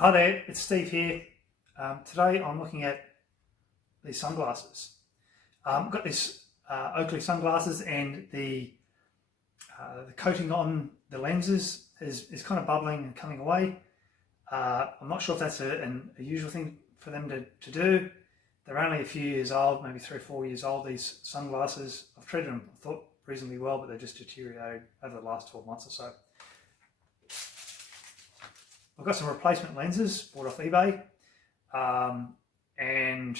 Hi there, it's Steve here. Today I'm looking at these sunglasses. I've got these Oakley sunglasses, and the coating on the lenses is kind of bubbling and coming away. I'm not sure if that's a usual thing for them to do. They're only a few years old, maybe 3 or 4 years old, these sunglasses. I've treated them, I thought, reasonably well, but they've just deteriorated over the last 12 months or so. I've got some replacement lenses bought off eBay, and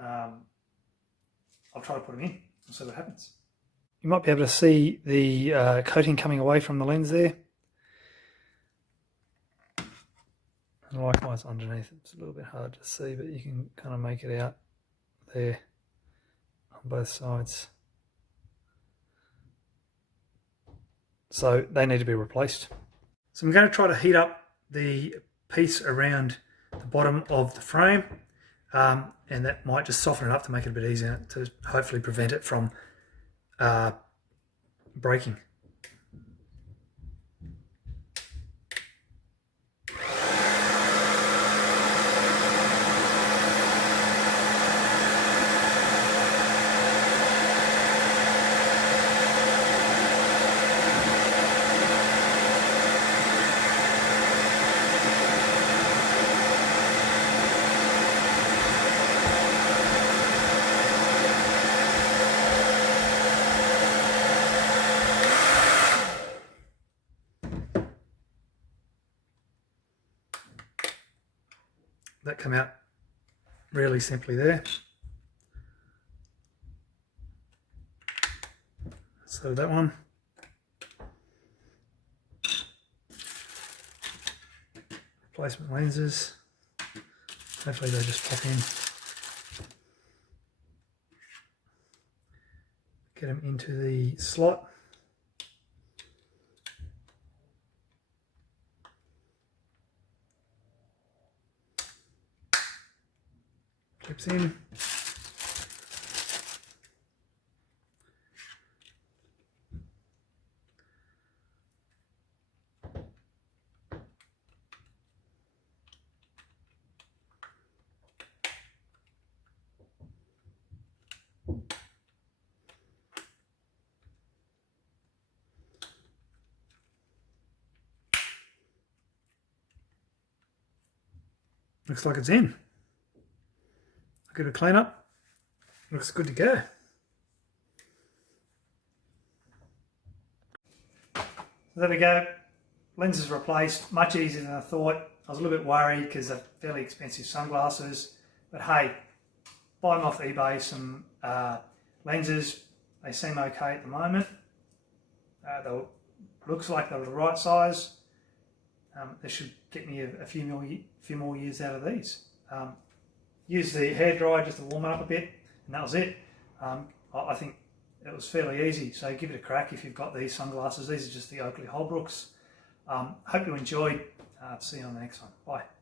I'll try to put them in and see what happens. You might be able to see the coating coming away from the lens there. And likewise underneath, it's a little bit hard to see, but you can kind of make it out there on both sides. So they need to be replaced. So I'm going to try to heat up the piece around the bottom of the frame, and that might just soften it up to make it a bit easier to hopefully prevent it from breaking. That came out really simply there. So that one. Replacement lenses. Hopefully they just pop in. Get them into the slot. Clips in. Looks like it's in. Give it a clean up. Looks good to go. So there we go. Lenses replaced. Much easier than I thought. I was a little bit worried because they're fairly expensive sunglasses. But hey, buy them off eBay. Some lenses. They seem okay at the moment. Looks like they're the right size. They should get me a few more years out of these. Used the hairdryer just to warm it up a bit, and that was it. I think it was fairly easy, so give it a crack if you've got these sunglasses. These are just the Oakley Holbrooks. Hope you enjoyed. See you on the next one. Bye.